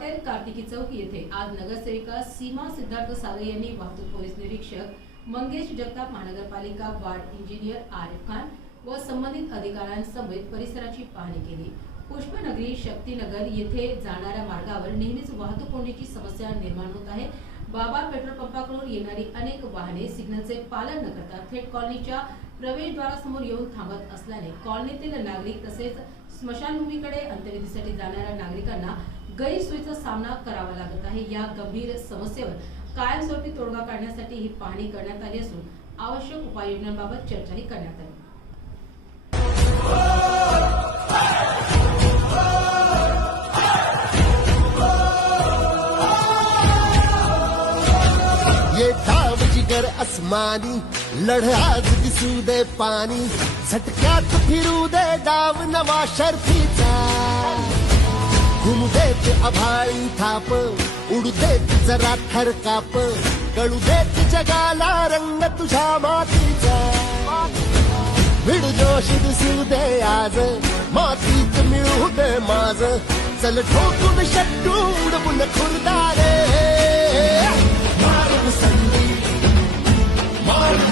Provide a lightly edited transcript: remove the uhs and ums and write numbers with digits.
Hotel Kartiki चौक येथे आज नगरसेविका सीमा सिद्धार्थ सावे यांनी वाहतूक पोलीस निरीक्षक मंगेश जगताप, महानगरपालिका वार्ड इंजिनियर आरिफ खान व संबंधित अधिकाऱ्यांसमवेत परिसराची पाहणी केली। पुष्पनगरी शक्तीनगर येथे जाणाऱ्या मार्गावर नेहमीच वाहतूक कोंडीची समस्या निर्माण होत आहे। बाबा पेट्रोल पंपाकडून येणारी अनेक वाहने सिग्नलचे पालन न करता थेट कॉलनीच्या प्रवेशद्वारासमोर येऊन थांबत असल्याने कॉलनीतील नागरिक तसेच स्मशानभूमीकडे अंत्यविधीसाठी जाणाऱ्या नागरिकांना गैरसोयीचा सामना करावा लागत आहे। या गंभीर समस्येवर कायमस्वरूपी तोडगा काढण्यासाठी ही पाहणी करण्यात आली असून आवश्यक उपाययोजनांबाबत चर्चाही करण्यात आली। ये धाव जिगर आसमानी लढ आज दिसू दे पाणी झटक्यात फिरू दे डाव नवा शर्फीचा घुमू देत आभाळी थाप उडू देत जरा थरकाप कळू देत जगाला रंग तुझ्या मातीचा भिड जोश दिसू दे आज मातीत मिळू दे माझ चल ठोकून शट्टू उडवून खुर्दारे मारून संधी मारून